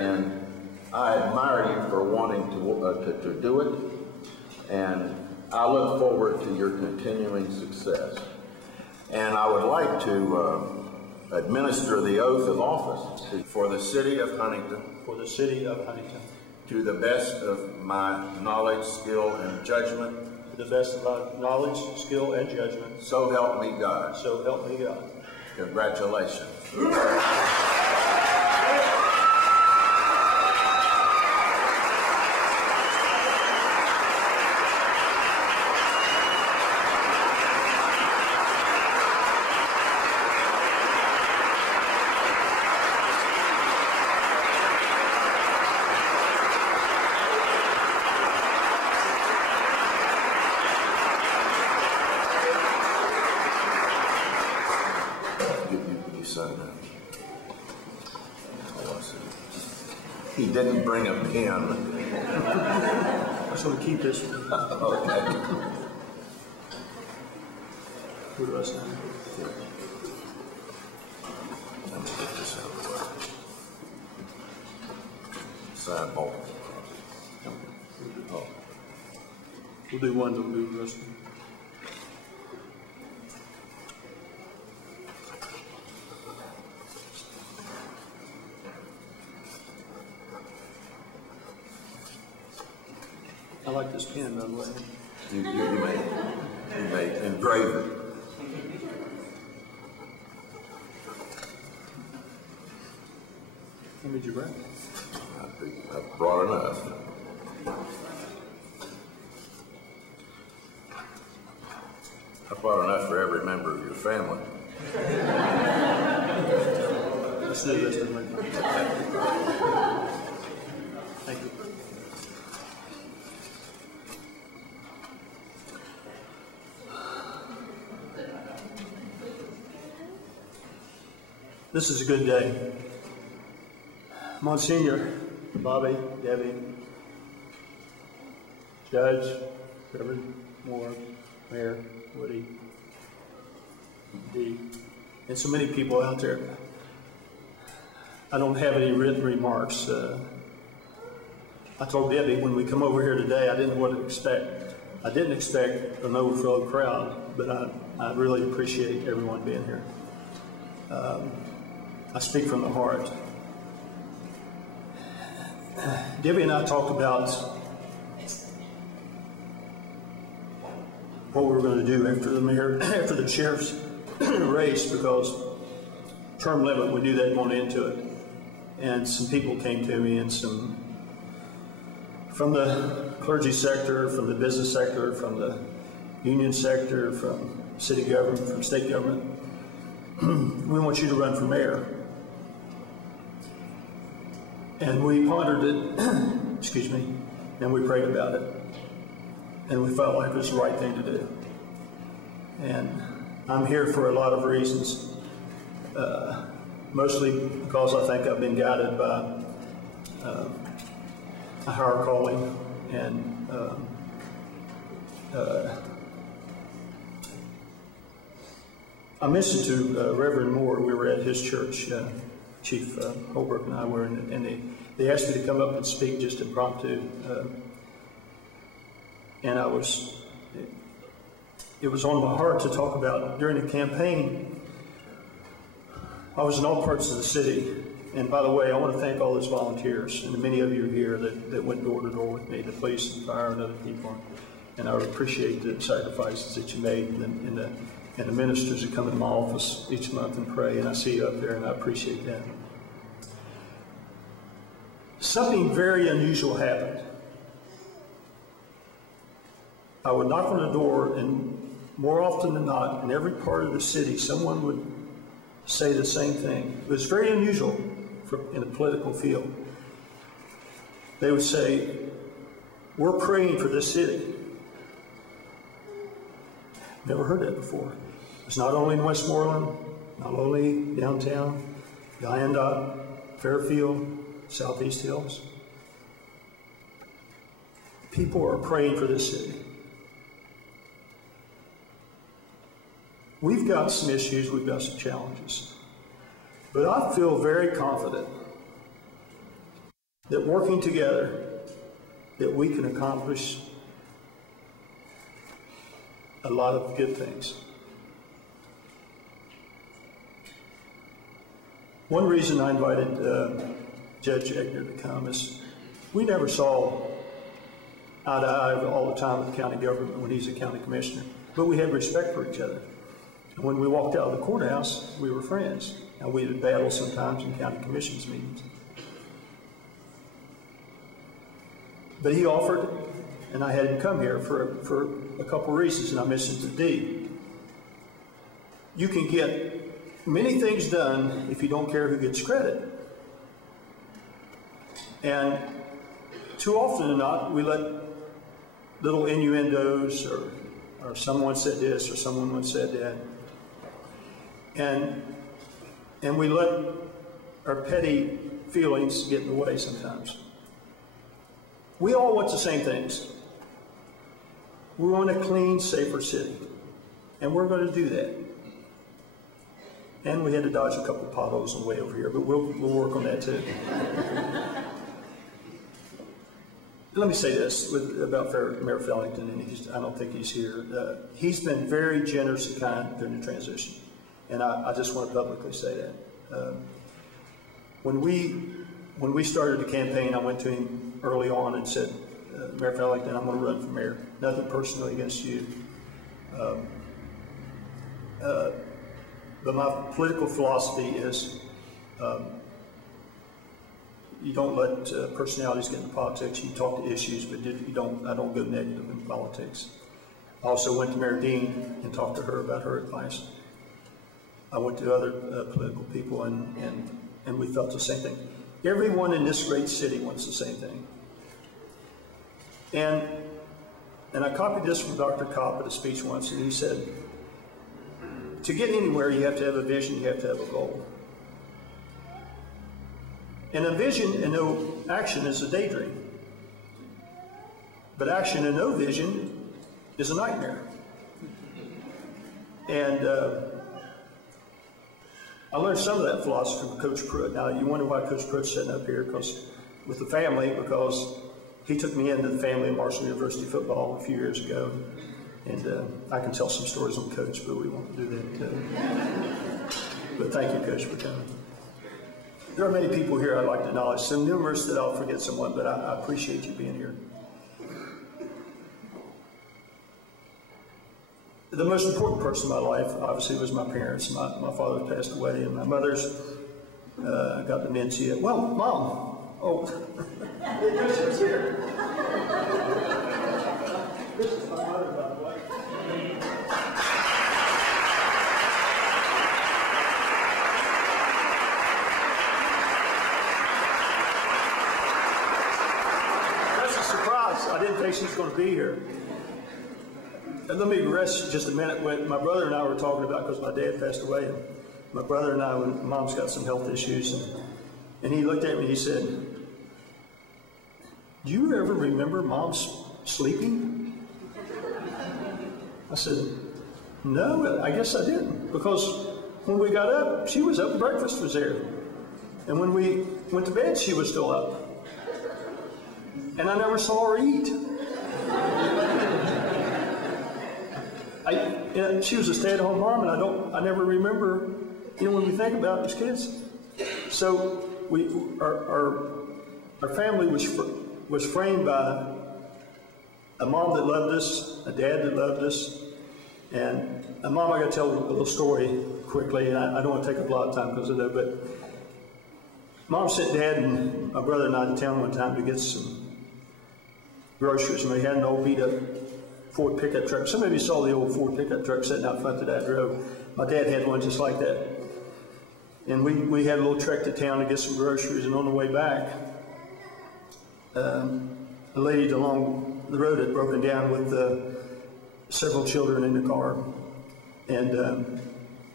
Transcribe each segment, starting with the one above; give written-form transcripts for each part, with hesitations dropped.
And I admire you for wanting to do it, and I look forward to your continuing success. And I would like to administer the oath of office for the city of Huntington. For the city of Huntington. To the best of my knowledge, skill, and judgment. To the best of my knowledge, skill, and judgment. So help me God. So help me God. Congratulations. He didn't bring a pen. I'm just going to keep this one. Okay. Who do I sign? Let me get this out of the way. Sign both. Oh. We'll do one, don't do the rest of them. I like this pen, by the way. You may engrave it. How many did you bring? I've brought enough. I brought enough for every member of your family. Let's do this. Thank you. This is a good day. Monsignor, Bobby, Debbie, Judge, Reverend Moore, Mayor, Woody, Dee, and so many people out there. I don't have any written remarks. I told Debbie when we come over here today, I didn't know what to expect. I didn't expect an overflow crowd, but I really appreciate everyone being here. I speak from the heart. Debbie and I talked about what we were going to do after the sheriff's race, because term limit, we knew they'd want into it. And some people came to me, and some from the clergy sector, from the business sector, from the union sector, from city government, from state government. We want you to run for mayor. And we pondered it, excuse me, and we prayed about it. And we felt like it was the right thing to do. And I'm here for a lot of reasons, mostly because I think I've been guided by a higher calling. And I mentioned to Reverend Moore, we were at his church, Chief Holbrook and I were, and they asked me to come up and speak just impromptu. And it was on my heart to talk about during the campaign. I was in all parts of the city. And by the way, I want to thank all those volunteers, and many of you are here that went door to door with me, the police and fire and other people. And I appreciate the sacrifices that you made, and the ministers that come into my office each month and pray, and I see you up there, and I appreciate that. Something very unusual happened. I would knock on the door, and more often than not, in every part of the city, someone would say the same thing. It was very unusual in the political field. They would say, "We're praying for this city." Never heard that before. It's not only in Westmoreland, not only downtown, Wyandotte, Fairfield, Southeast Hills. People are praying for this city. We've got some issues, we've got some challenges. But I feel very confident that working together, that we can accomplish a lot of good things. One reason I invited Judge Egner to come is we never saw eye to eye all the time with the county government when he's a county commissioner, but we had respect for each other. And when we walked out of the courthouse, we were friends. Now, we would battle sometimes in county commissions meetings. But he offered, and I had him come here for a couple reasons, and I mentioned to Dee. You can get many things done if you don't care who gets credit. And too often than not, we let little innuendos or someone said this or someone once said that. And we let our petty feelings get in the way sometimes. We all want the same things. We want a clean, safer city. And we're going to do that. And we had to dodge a couple of potholes on the way over here, but we'll work on that too. Let me say this about Mayor Fellington, and I don't think he's here. He's been very generous and kind during the transition. And I just want to publicly say that. When we started the campaign, I went to him early on and said, Mayor Fellington, I'm going to run for mayor. Nothing personally against you. But my political philosophy is you don't let personalities get into politics. You talk to issues, but I don't go negative in politics. I also went to Mayor Dean and talked to her about her advice. I went to other political people, and we felt the same thing. Everyone in this great city wants the same thing. And I copied this from Dr. Kopp at a speech once, and he said, to get anywhere, you have to have a vision, you have to have a goal. And a vision and no action is a daydream. But action and no vision is a nightmare. And I learned some of that philosophy from Coach Pruitt. Now, you wonder why Coach Pruitt's sitting up here with the family, because he took me into the family of Marshall University football a few years ago. And I can tell some stories on Coach, but we won't do that. But thank you, Coach, for coming. There are many people here I'd like to acknowledge, so numerous that I'll forget someone, but I appreciate you being here. The most important person in my life, obviously, was my parents. My father passed away, and my mother's got dementia. Well, Mom. Oh, Chris was here. This is my mother, by the way. That's a surprise. I didn't think she was going to be here. And let me rest just a minute. When my brother and I were talking about, because my dad passed away, and my brother and I, when Mom's got some health issues, and he looked at me and he said, do you ever remember Mom's sleeping? I said, no, I guess I didn't, because when we got up, she was up, breakfast was there. And when we went to bed, she was still up. And I never saw her eat. She was a stay-at-home mom, and I never remember, when we think about it as kids. So our family was framed by a mom that loved us, a dad that loved us, and a mom. I got to tell a little story quickly, and I don't want to take up a lot of time because of that, but Mom sent Dad and my brother and I to town one time to get some groceries, and we had an old beat-up Ford pickup truck. Some of you saw the old Ford pickup truck sitting out front of that road. My dad had one just like that. And we had a little trek to town to get some groceries, and on the way back, a lady along the road had broken down with several children in the car. And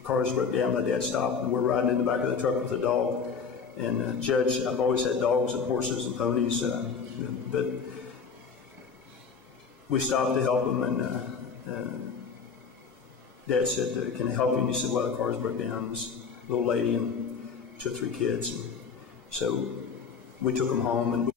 cars broke down, my dad stopped, and we're riding in the back of the truck with a dog. And Judge, I've always had dogs and horses and ponies, but we stopped to help him, and Dad said, can I help you? And he said, well, the car's broke down. This little lady and 2 or 3 kids. And so we took them home and